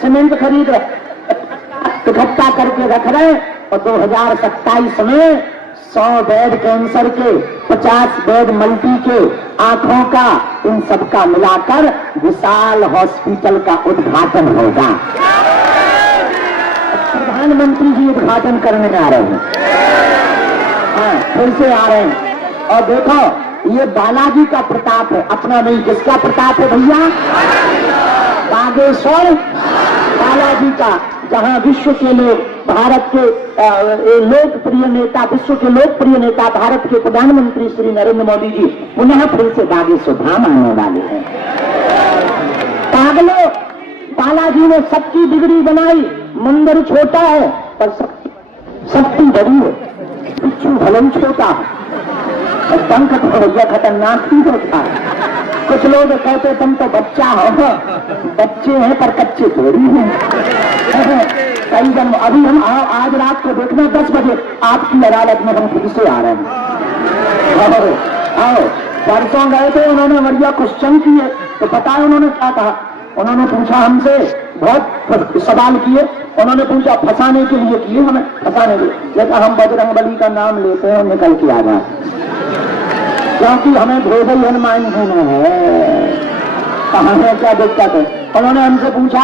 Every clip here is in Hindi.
सीमेंट खरीद रहे, इकट्ठा करके रख रहे और 2027 में 100 बेड कैंसर के, 50 बेड मल्टी के, आंखों का, इन सबका मिलाकर विशाल हॉस्पिटल का उद्घाटन होगा। प्रधानमंत्री जी उद्घाटन करने आ रहे हैं, हाँ फिर से आ रहे हैं। और देखो ये बालाजी का प्रताप है, अपना नहीं। किसका प्रताप है भैया? बागेश्वर बालाजी का, जहां विश्व के लोग, भारत के लोकप्रिय नेता, विश्व के लोकप्रिय नेता, भारत के प्रधानमंत्री श्री नरेंद्र मोदी जी पुनः फिर से बागेश्वर धाम आने वाले हैं। पागलों, बालाजी ने सबकी बिगड़ी बनाई। मंदिर छोटा है पर शक्ति बड़ी है। बिच्छू भले छोटा है, पंख तो भैया खतरनाक ही होता है। कुछ लोग कहते तुम तो बच्चा हो, बच्चे हैं पर कच्चे थोड़ी हैं। कई जन्म अभी हम आज रात को देखना 10 बजे आपकी अदालत में हम फिर से आ रहे हैं। आओ, परसों गए थे, उन्होंने बढ़िया क्वेश्चन किए तो पता है उन्होंने क्या कहा? उन्होंने पूछा हमसे, बहुत सवाल किए। उन्होंने पूछा फंसाने के लिए किए, हमें फंसाने के लिए। जैसा हम बजरंगबली का नाम लेते हैं निकल के आ जाए, क्योंकि हमें भेजे हनुमान जी ने है, कहाँ है क्या दिक्कत है? उन्होंने हमसे पूछा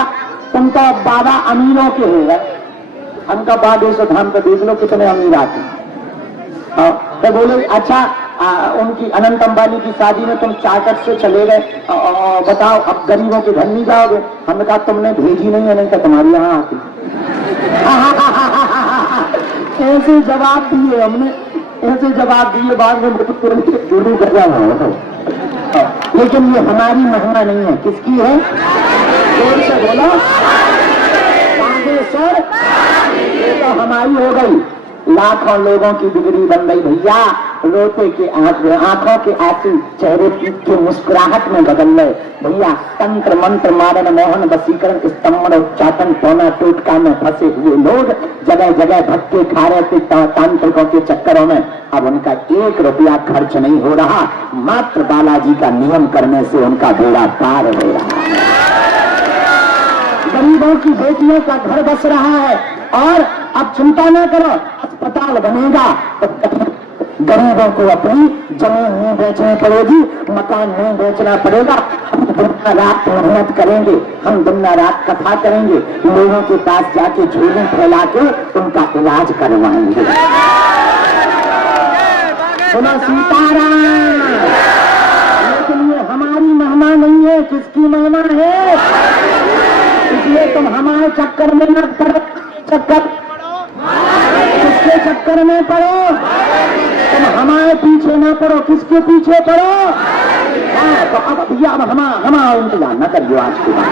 तुम तो बाबा अमीरों के हो, हमका बागेश्वर धाम का देख लो कितने अमीर आते हैं। तो बोले अच्छा उनकी अनंत अंबानी की शादी में तुम चार्टर से चले गए, बताओ अब गरीबों के घर नहीं जाओगे? हमने कहा तुमने भेजी नहीं है, नहीं तो तुम्हारी यहाँ आती। ऐसे जवाब दिए हमने, ऐसे जवाब दिए, बाद में तुरंत जुड़ू कर जाना। लेकिन ये हमारी महिमा नहीं है, किसकी है? जोर से बोलो, बागेश्वर, ये तो हमारी हो गई। लाखों लोगों की बिगड़ी बन गई भैया। रोते के आंखों के आंसू चेहरे के मुस्कुराहट में बदल गए भैया। तंत्र मंत्र मारण मोहन वसीकरण स्तंभन उच्चाटन टोना टोटका में फंसे हुए लोग जगह जगह धक्के खा रहे थे तांत्रिकों के चक्करों में। अब उनका 1 रुपया खर्च नहीं हो रहा, मात्र बालाजी का नियम करने से उनका बेड़ा पार हो रहा है। गरीबों की बेटियों का घर बस रहा है और अब चिंता न करो, अस्पताल बनेगा तो गरीबों को अपनी जमीन नहीं बेचनी पड़ेगी, मकान नहीं बेचना पड़ेगा। दिन रात मेहनत करेंगे, हम दिन रात कथा करेंगे, लोगों के पास जाके झोले फैला के उनका इलाज करवाएंगे। सुनो सीताराम। लेकिन ये हमारी महिमा नहीं है, किसकी महिमा है? इसलिए तुम हमारे चक्कर में न पड़ो। किसके चक्कर में पड़ो? तुम हमारे पीछे ना पड़ो। किसके पीछे पड़ो? तो अब भैया अब हमारा इंतजार न करियो आज के बाद।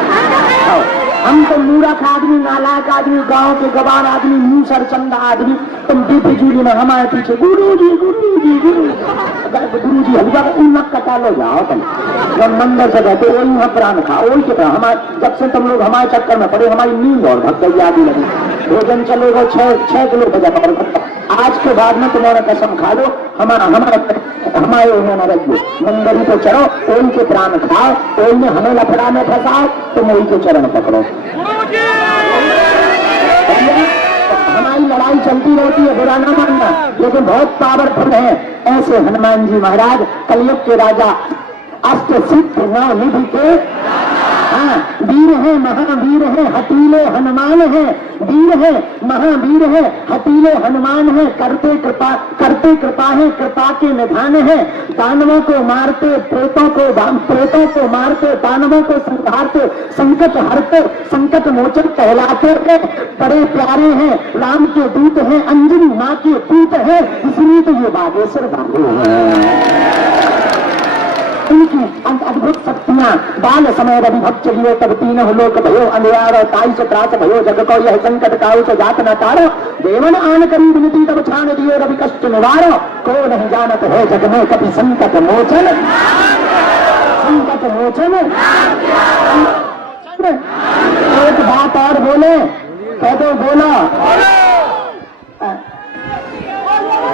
हम तो मूर्ख आदमी, नालायक आदमी, गांव के गवार आदमी, मूसर चंदा आदमी, तुम बिजली में हमारे पीछे गुरुजी गुरुजी गुरुजी हल्का उन्नत कटा लो जाओ। तुम जब मंदिर से कहते वही वहाँ प्राण खाओ, वही के प्राण। हमारे जब से तुम लोग हमारे चक्कर में पड़े, हमारी नींद और भक्ति आदि लगी। भोजन चलेगा 6 किलो बजा पकड़। आज के बाद में तुम्हारा कसम खा लो, हमारे होना रहिए। मंदिर को चढ़ो, ओई के प्राण खाओ, ओई ने हमें लफड़ा में फंसाओ, तुम ओई के चरण पकड़ो। हमारी लड़ाई चलती रहती है, बुरा ना मानना, लेकिन बहुत पावरफुल है। ऐसे हनुमान जी महाराज कलयुग के राजा, अष्ट सिद्ध नौ निधि के वीर है, महावीर है, हटीले हनुमान है। वीर है, महावीर है, हटीले हनुमान है, करते कृपा है, कृपा के निधान है। दानवों को मारते, प्रेतों को मारते, दानवों को संहारते, संकट हरते, संकट मोचन कहलाते हैं। बड़े प्यारे हैं, राम के दूत हैं, अंजनी माँ के पूत है, इसलिए तो ये बागेश्वर बाबू है। उनकी अद्भुत शक्तियां बाल समय रवि भक्त चलिए तब 3 लोक भयो अंधियार और 23 त्रास भयो जग को यह संकट काउ से जात न तारो। देवन आन करी विनती तब छान दियो रवि कष्ट निवारो। को नहीं जानत है जग में कभी संकट मोचन, संकट मोचन। एक बात और बोले, कह दो बोलो।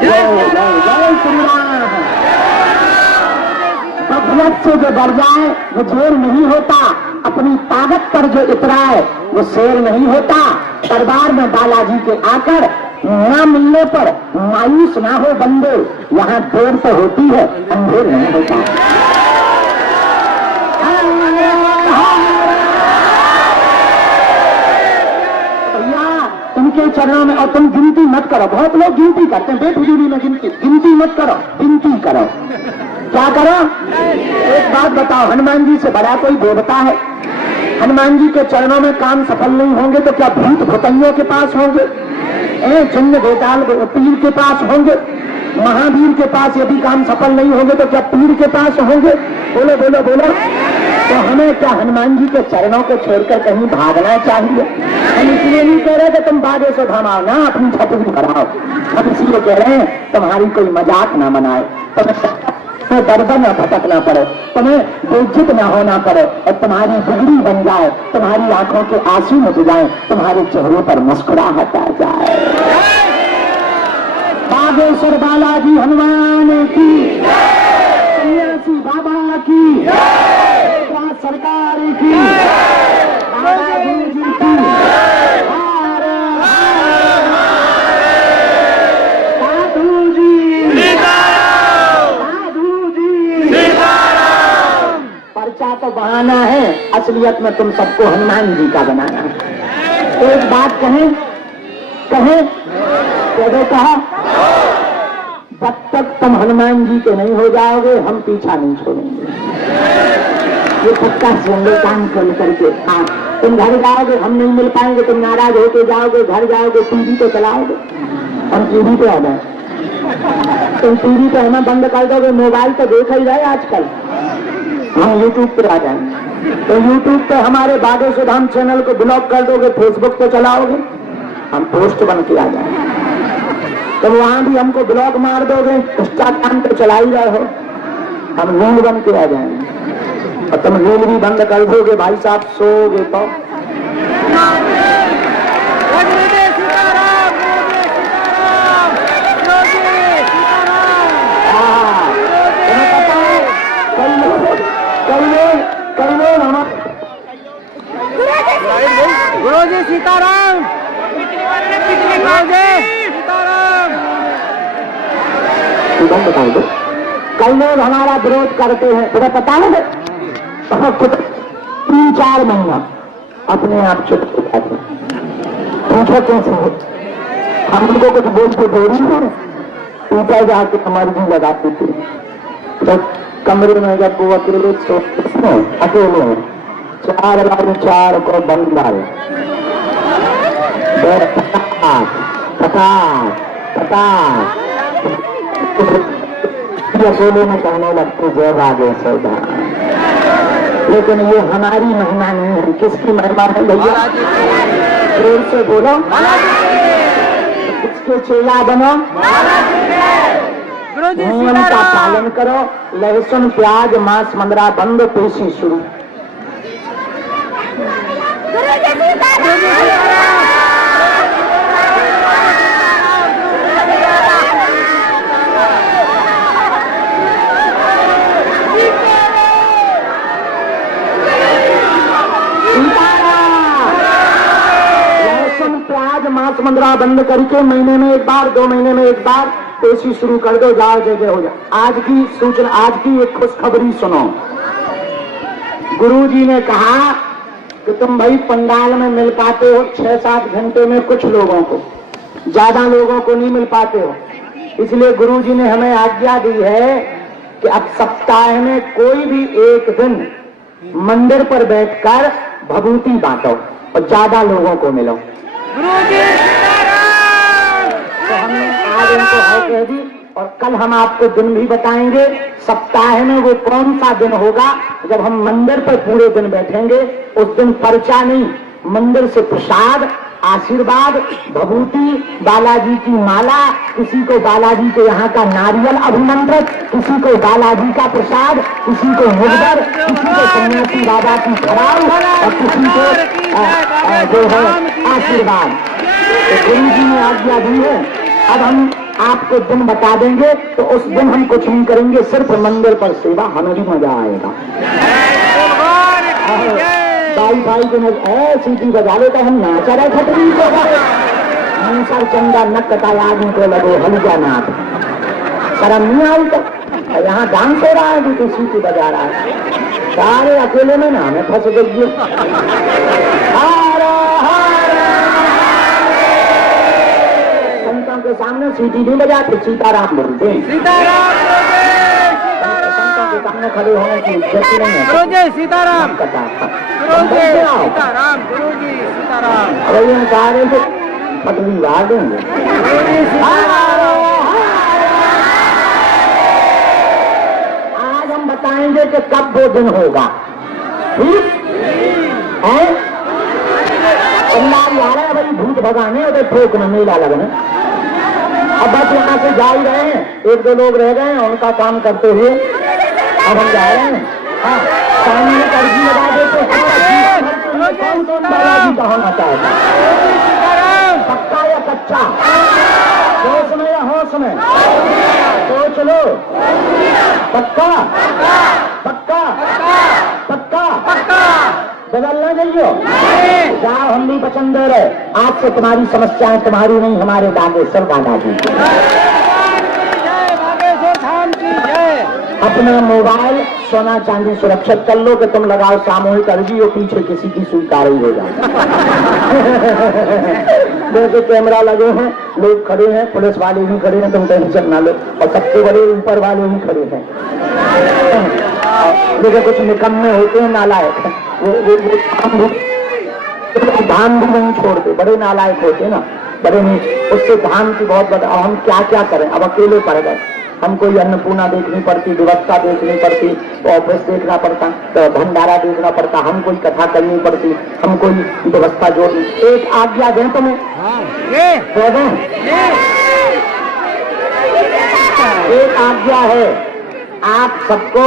जय श्री राम। से जो डर जाए वो जोर नहीं होता, अपनी ताकत पर जो इतराए वो शेर नहीं होता। दरबार में बालाजी के आकर न मिलने पर मायूस ना हो बंदे, यहाँ देर तो होती है, अंधेर नहीं होता। भैया उनके चरणों में, और तुम गिनती मत करो। बहुत लोग गिनती करते हैं, बेफिजूली में गिनती मत करो, गिनती करो। क्या करो? एक बात बताओ, हनुमान जी से बड़ा कोई देवता है? हनुमान जी के चरणों में काम सफल नहीं होंगे तो क्या भूत भुतैयों के पास होंगे? जिन्न बेताल पीर के पास होंगे? महावीर के पास यदि काम सफल नहीं होंगे तो क्या पीर के पास होंगे? बोलो बोलो बोलो। तो हमें क्या हनुमान जी के चरणों को छोड़कर कहीं भागना चाहिए? हम इसलिए नहीं कह रहे कि तुम बागे से धमाओ ना, अपनी छतरी बढ़ाओ। हम इसलिए कह रहे हैं तुम्हारी कोई मजाक ना बनाए, तुम्हें दर्द न भटकना पड़े, तुम्हें बेइज्जत न होना पड़े, और तुम्हारी बिगड़ी बन जाए, तुम्हारी आंखों के आंसू मिट जाए, तुम्हारे चेहरे पर मुस्कुराहट आ जाए। बागेश्वर बालाजी हनुमान की, सन्यासी बाबा की, सरकार की, बालाजी जी की। पर्चा तो बहाना है, असलियत में तुम सबको हनुमान जी का बनाना है। एक बात कहें कहा, जब तक तुम हनुमान जी के नहीं हो जाओगे हम पीछा नहीं छोड़ेंगे। ये पक्का सुन काम कर करके। हाँ, तुम घर जाओगे हम नहीं मिल पाएंगे, तुम नाराज होके जाओगे, घर जाओगे, टीवी तो चलाओगे, हम टीवी पे आ जाए। तुम टीवी पे हमें बंद कर दोगे, मोबाइल तो देख ही रहे आजकल, हम यूट्यूब पे आ जाएंगे। तो यूट्यूब पे हमारे बागेश्वर धाम चैनल को ब्लॉक कर दोगे, फेसबुक पे चलाओगे, हम पोस्ट बन के आ जाएंगे। तो वहां भी हमको ब्लॉक मार दोगे, इंस्टाग्राम तो चला ही रहे हो, हम नींद बन के आ जाएंगे और तुम नींद भी बंद कर दोगे भाई साहब, सोओगे तो। गुरुजी सीताराम, गुरुजी सीताराम। बता दो, कई लोग हमारा विरोध करते हैं, तुम्हें पता है? खुद 3-4 महीना अपने आप चुप हो जाते, पूछो कैसे हो? हम उनको कुछ बोलते थोड़ी है, ऊपर जाके हमारी भी लगाते थे। तो कमरे में जब वो अकेले अकेले 4 को बंद डाल अकेले में कहने लगते जय बागेश्वर धाम। लेकिन ये हमारी महिमा नहीं है, किसकी महिमा है भैया? जोर से बोलो, किसके चेला बनो, नियम का पालन करो, लहसुन प्याज मांस मंदरा बंद, पेशी शुरू। मांस मंदरा बंद करके महीने में एक बार, 2 महीने में एक बार पेशी शुरू कर दो, जाओ जगह हो जाए। आज की सूचना, आज की एक खुशखबरी सुनो। गुरुजी ने कहा कि तुम भाई पंडाल में मिल पाते हो 6-7 घंटे में कुछ लोगों को, ज्यादा लोगों को नहीं मिल पाते हो, इसलिए गुरुजी ने हमें आज्ञा दी है कि अब सप्ताह में कोई भी एक दिन मंदिर पर बैठकर भभूति बांटो और ज्यादा लोगों को मिलो। तो हमने आज इनको है कह दी और कल हम आपको दिन भी बताएंगे। सप्ताह में वो कौन सा दिन होगा जब हम मंदिर पर पूरे दिन बैठेंगे। उस दिन पर्चा नहीं, मंदिर से प्रसाद, आशीर्वाद, भभूति, बालाजी की माला, किसी को बालाजी के यहाँ का नारियल अभिमंत्रित, किसी को बालाजी का प्रसाद, किसी को मुगदर, किसी को सन्यासी बाबा की खड़ाऊ और किसी को जो है आशीर्वाद। तो गुरु जी ने आज्ञा दी है। अब हम आपको दिन बता देंगे, तो उस दिन हम कुछ नहीं करेंगे, सिर्फ मंदिर पर सेवा, हमें भी मजा आएगा। भाई जो सीटी बजा लो तो हम नाचा रहे खतरी को सर चंदा न कटाया आदमी को लगो हलजा नाथ, शर्म नहीं आई तो यहाँ डांस हो रहा है तो सीटी बजा रहा है, सारे अकेले में ना हमें फंस गई। संतों के सामने सीटी नहीं बजाते, सीताराम बोलते, सामने खड़े होने की इज्जत नहीं है। गुरुजी सीताराम, गुरुजी सीताराम, गुरुजी सीताराम। अरे ये सारे से पटली ला देंगे। आज हम बताएंगे कि कब वो दिन होगा, ठीक है? पंडाल आ रहा है भाई, भूत भगाने उधर ठोकने, मेला लगने। अब बस यहाँ से जा ही रहे हैं, 1-2 लोग रह गए हैं उनका काम करते हुए, अब हम जा रहे हैं। हाँ, सामने कर्जी लगा देते, बालाजी का होना चाहता, पक्का या कच्चा, होश में या होश में, सोच लो, पक्का पक्का पक्का बदलना चाहिए। जाओ, हम भी वचन दे रहे, आज से तुम्हारी समस्याएं तुम्हारी नहीं, हमारे बागेश्वर दादाजी। अपना मोबाइल सोना चांदी सुरक्षित कर लो कि तुम लगाओ सामूहिक अर्जी और पीछे किसी की स्वीकार ही हो जाए। जैसे कैमरा लगे हैं, लोग खड़े हैं, पुलिस वाले भी खड़े हैं, तुम टेंशन ना लो, और सबसे बड़े ऊपर वाले भी खड़े हैं। देखो कुछ निकम्मे होते हैं, नालायक, वो धाम भी नहीं छोड़ते, बड़े नालायक होते हैं ना, बड़े नहीं, उससे धाम की बहुत बड़ा। हम क्या क्या करें, अब अकेले पड़ गए, हमको ये अन्नपूर्णा देखनी पड़ती, व्यवस्था देखनी पड़ती, ऑफिस देखना पड़ता, तो भंडारा देखना पड़ता, हम कोई कथा करनी पड़ती, हम कोई व्यवस्था जोड़नी। एक आज्ञा दें तुम्हें, एक आज्ञा है, आप सबको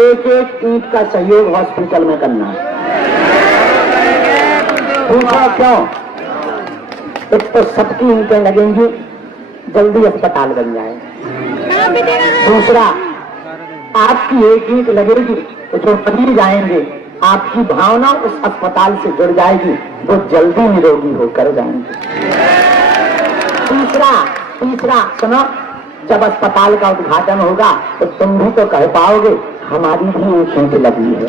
एक एक ईंट का सहयोग हॉस्पिटल में करना है। पूछो क्यों? एक तो सबकी ईंटें लगेंगी, जल्दी अस्पताल बन जाएगा। दूसरा, आपकी एक ईंट लगेगी तो जो मरीज आएंगे, आपकी भावना उस अस्पताल से जुड़ जाएगी, वो जल्दी निरोगी होकर जाएंगे। तीसरा सुनो, जब अस्पताल का उद्घाटन होगा तो तुम भी तो कह पाओगे हमारी भी एक ईंट लगी है।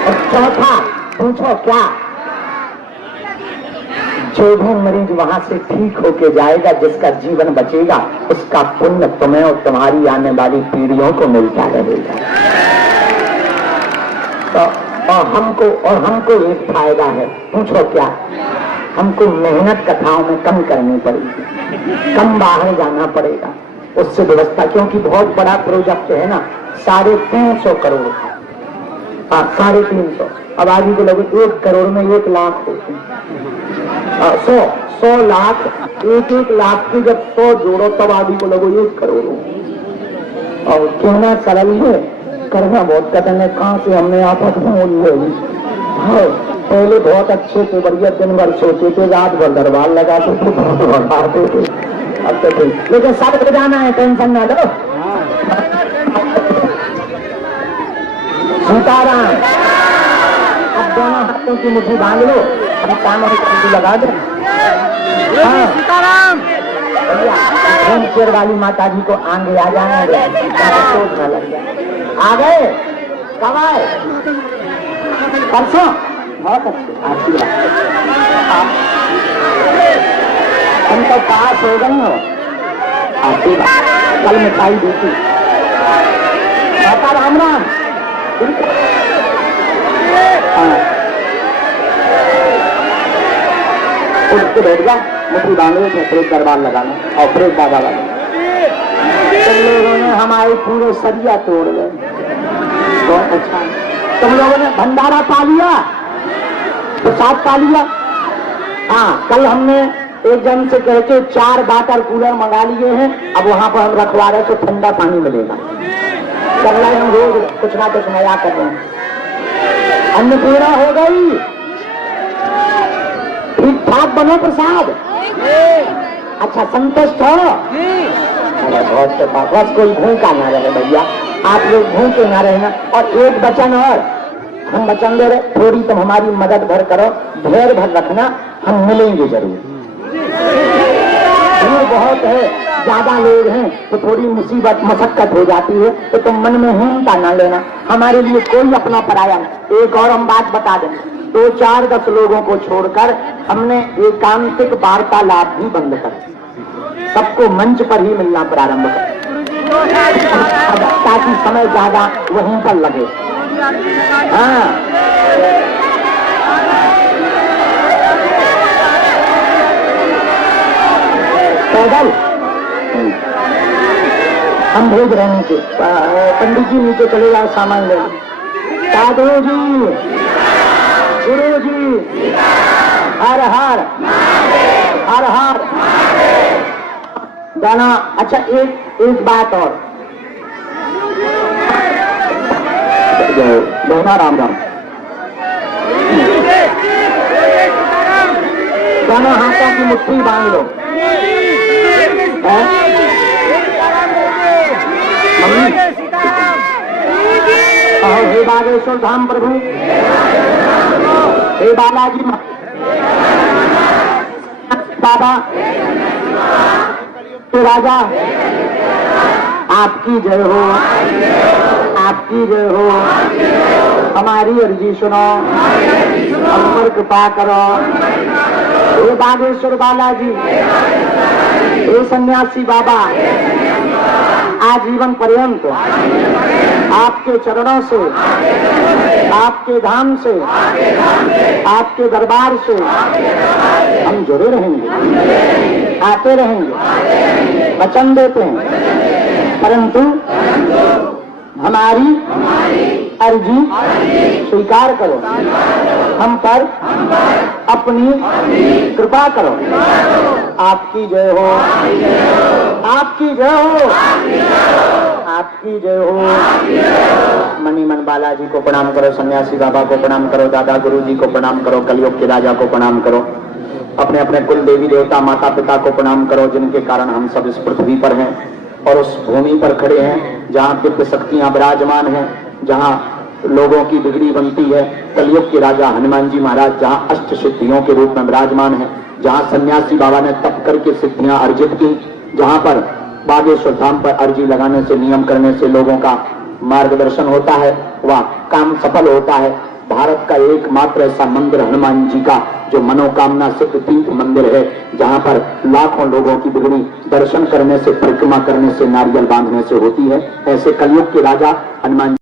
और चौथा, पूछो क्या? जो भी मरीज वहां से ठीक होके जाएगा, जिसका जीवन बचेगा, उसका पुण्य तुम्हें और तुम्हारी आने वाली पीढ़ियों को मिलता रहेगा। तो और हमको एक फायदा है, पूछो क्या? हमको मेहनत कथाओं में कम करनी पड़ेगी, कम बाहर जाना पड़ेगा, उससे व्यवस्था, क्योंकि बहुत बड़ा प्रोजेक्ट है ना, 350 करोड़ का। हाँ, 350। अब आगे को लगे 1 करोड़ में 1 लाख होते हैं। 100 लाख, 1 लाख की जब 100 जोड़ो तब आगे को लगो 1 करोड़ हो। और कहना सरल है, करना बहुत कठिन है। कहाँ से हमने आफत ढूंढ ली है। पहले बहुत अच्छे थे, बढ़िया दिन भर सोते थे, रात भर दरबार लगाते थे, बढ़ाते थे। अब तो ठीक, लेकिन सब जाना है, टेंशन ना लो। सीताराम। अब दोनों हाथों की मुट्ठी बांध लो, हम काम लगा दो। हाँ सीताराम। शेर वाली माता जी को आगे आ जाने दो, सोच न लग जाए। आ गए? कब आए? परसों? बहुत अच्छे, आशीर्वाद। तुम तो पास हो गई हो, आशीर्वाद। कल मिठाई देती माता। राम राम। उठ के बैठ जा, मुट्ठी बांधे थे, प्रेत दरबार लगाना और प्रेत बाबा लगाना। तुम लोगों ने हमारे पूरे सरिया तोड़ गए, बहुत अच्छा। तुम लोगों ने भंडारा पा लिया, प्रसाद पा लिया। हाँ, कल हमने एक जन से कह के 4 वाटर कूलर मंगा लिए हैं। अब वहां पर हम रखवा रहे तो ठंडा पानी मिलेगा। कर रहे हम रोज कुछ ना कुछ नया कर रहे हैं। अन्नपूर्णा हो गई, ठीक ठाक बनो प्रसाद। अच्छा, संतुष्ट हो? अरे बहुत से बात, बस कोई भूखा ना रहे भैया, आप लोग भूखे ना रहना। और एक वचन और हम वचन दे रहे, थोड़ी तुम हमारी मदद भर करो, धैर्य भर रखना, हम मिलेंगे जरूर। भीड़ बहुत है, ज्यादा लोग हैं तो थोड़ी मुसीबत मशक्कत हो जाती है, तो तुम मन में हीनता ना लेना। हमारे लिए कोई अपना पराया नहीं। एक और हम बात बता दें, 2, 4, 10 लोगों को छोड़कर हमने एकांतिक वार्तालाप भी बंद कर, सबको मंच पर ही मिलना प्रारंभ कर, ताकि समय ज्यादा वहीं पर लगे। हाँ, पैदल हम भेज रहे हैं। पंडित जी नीचे चले जाओ, सामान ले। साधु जी, गुरु जी, हर हर हर हर। गाना। अच्छा, एक बात और, दोनों राम राम। दोनों हाथों की मुट्ठी बांध लो। हे बागेश्वर धाम प्रभु, हे बालाजी बाबा, तो राजा, आपकी जय हो, आपकी जय हो। हमारी अर्जी सुनो, हम पर कृपा करो। हे बागेश्वर बालाजी, हे सन्यासी बाबा, आजीवन पर्यंत आपके चरणों से, आपके धाम से, आपके दरबार से हम जुड़े रहेंगे, आते रहेंगे, वचन देते हैं। परंतु हमारी अर्जी स्वीकार करो, हम पर अपनी कृपा करो। आपकी जय हो, आपकी जय हो, आपकी जय हो। मणि मन बालाजी को प्रणाम करो, सन्यासी बाबा को प्रणाम करो, दादा गुरु जी को प्रणाम करो, कलयुग के राजा को प्रणाम करो, अपने अपने कुल देवी देवता माता पिता को प्रणाम करो, जिनके कारण हम सब इस पृथ्वी पर हैं और उस भूमि पर खड़े हैं जहां दिव्य शक्तियां विराजमान हैं, जहां लोगों की बिगड़ी बनती है। कलयुग के राजा हनुमान जी महाराज जहां अष्ट सिद्धियों के रूप में विराजमान है, जहां सन्यासी बाबा ने तप करके सिद्धियां अर्जित की, जहां पर बागेश्वर धाम पर अर्जी लगाने से, नियम करने से लोगों का मार्गदर्शन होता है, वह काम सफल होता है। भारत का एकमात्र ऐसा मंदिर हनुमान जी का जो मनोकामना सिद्ध तीर्थ मंदिर है, जहां पर लाखों लोगों की बिगड़ी दर्शन करने से, परिक्रमा करने से, नारियल बांधने से होती है। ऐसे कलयुग के राजा हनुमान